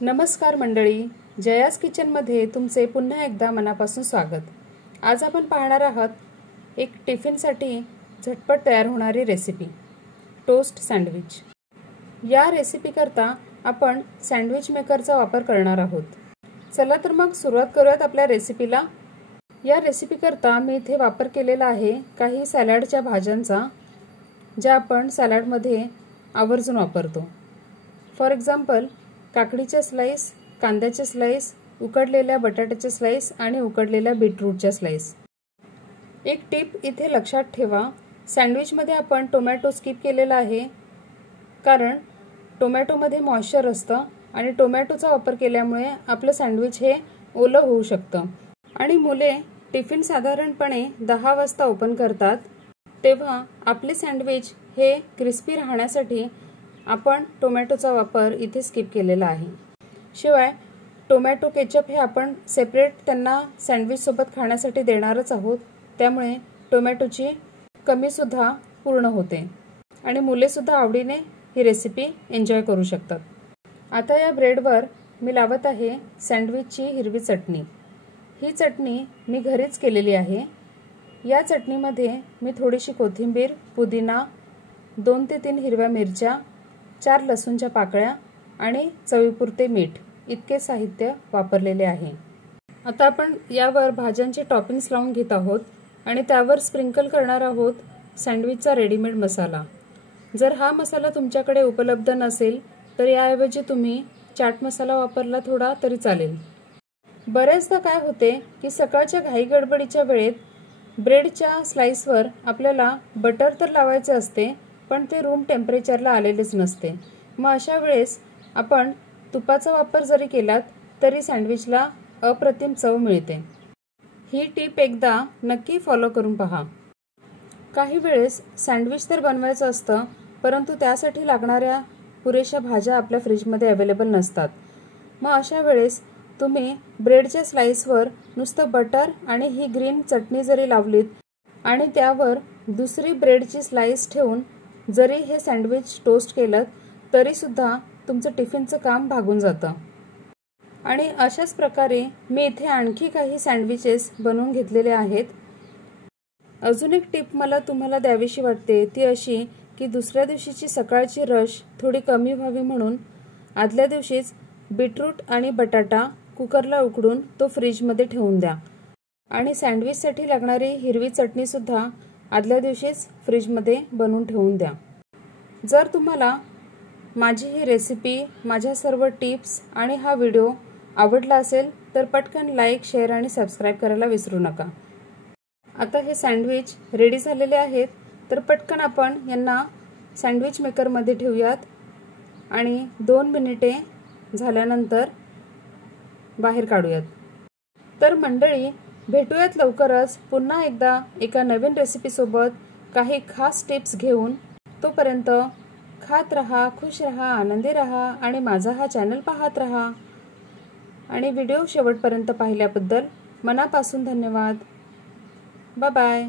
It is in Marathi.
नमस्कार मंडळी, जयास किचनमध्ये तुमचे पुन्हा एकदा मनापासून स्वागत। आज आपण पाहणार आहोत एक टिफिनसाठी झटपट तयार होणारी रेसिपी, टोस्ट सँडविच। या रेसिपी करता आपण सँडविच मेकरचा वापर करणार आहोत। चला तर मग सुरुवात करूयात आपल्या रेसिपीला। या रेसिपी करता मी इथे वापर केलेला आहे काही सॅलडच्या भाज्यांचा, ज्या आपण सॅलडमध्ये आवर्जून वापरतो। फॉर एक्झाम्पल काकडीचे स्लाइस, कांद्याचे स्लाइस, उकडलेल्या बटाट्याचे स्लाइस आणि उकडलेल्या बीटरूटचे स्लाइस। एक टिप इथे लक्षात ठेवा, सँडविचमध्ये आपण टोमॅटो स्किप केलेला आहे, कारण टोमॅटोमध्ये मॉइश्चर असतं आणि टोमॅटोचा वापर केल्यामुळे आपलं सँडविच हे ओलं होऊ शकतं। आणि मुले टिफिन साधारणपणे 10 वाजता ओपन करतात, तेव्हा आपले सँडविच हे क्रिस्पी राहण्यासाठी आपण टोमॅटोचा वापर इथे स्किप केलेला आहे। शिवाय टोमॅटो केचप हे आपण सेपरेट त्यांना सँडविच सोबत खाण्यासाठी देणारच आहोत, त्यामुळे टोमॅटोची कमी सुद्धा पूर्ण होते आणि मुले सुद्धा आवडीने ही रेसिपी एन्जॉय करू शकतात। आता या ब्रेडवर मी लावत आहे सँडविचची हिरवी चटणी। ही चटणी मी घरीच केलेली आहे। या चटणीमध्ये मी थोडीशी कोथिंबीर, पुदिना, 2 ते 3 हिरव्या मिरच्या, 4 लसूणच्या पाकळ्या आणि चवीपुरते मीठ इतके साहित्य वापरलेले आहे। आता आपण यावर भाज्यांचे टॉपिंग्स लावून घेत आहोत आणि त्यावर स्प्रिंकल करणार आहोत सँडविचचा रेडीमेड मसाला। जर हा मसाला तुमच्याकडे उपलब्ध नसेल तर याऐवजी तुम्ही चाट मसाला वापरला थोडा तरी चालेल। बरेचदा काय होते की सकाळच्या घाई गडबडीच्या वेळेत ब्रेडच्या स्लाइसवर आपल्याला बटर तर लावायचे असते, पण ते रूम टेम्परेचरला आलेलेच नसते। मग अशा वेळेस आपण तुपाचा वापर जरी केलात तरी सँडविचला अप्रतिम चव मिळते। ही टिप एकदा नक्की फॉलो करून पहा। काही वेळेस सँडविच तर बनवायचं असतं, परंतु त्यासाठी लागणाऱ्या पुरेशा भाज्या आपल्या फ्रीजमध्ये अवेलेबल नसतात। मग अशा वेळेस तुम्ही ब्रेडच्या स्लाइसवर नुसतं बटर आणि ही ग्रीन चटणी जरी लावलीत आणि त्यावर दुसरी ब्रेडची स्लाइस ठेवून जरी हे सँडविच टोस्ट केलं तरी सुद्धा तुमचं टिफिनचं काम भागून जातं। आणि अशाच प्रकारे मी इथे आणखी काही सँडविचेस बनवून घेतलेले आहेत। अजून एक टिप मला तुम्हाला द्यावीशी वाटते, ती अशी की दुसऱ्या दिवशीची सकाळची रश थोडी कमी व्हावी म्हणून आदल्या दिवशीच बीटरूट आणि बटाटा कुकरला उकडून तो फ्रीजमध्ये ठेवून द्या आणि सँडविचसाठी लागणारी हिरवी चटणी सुद्धा आदल्या दिवशीच फ्रीजमध्ये बनवून ठेवून द्या। जर तुम्हाला माझी ही रेसिपी, माझ्या सर्व टिप्स आणि हा व्हिडिओ आवडला असेल तर पटकन लाईक, शेअर आणि सबस्क्राईब करायला विसरू नका। आता हे सँडविच रेडी झालेले आहेत, तर पटकन आपण यांना सँडविच मेकरमध्ये ठेवूयात आणि 2 मिनिटे झाल्यानंतर बाहेर काढूयात। तर मंडळी, भेटूयात लवकरच पुन्हा एकदा एका नवीन रेसिपीसोबत काही खास टिप्स घेऊन। तोपर्यंत खात रहा, खुश रहा, आनंदी रहा आणि माझा हा चॅनल पाहत रहा। आणि व्हिडिओ शेवटपर्यंत पाहिल्याबद्दल मनापासून धन्यवाद। Bye bye.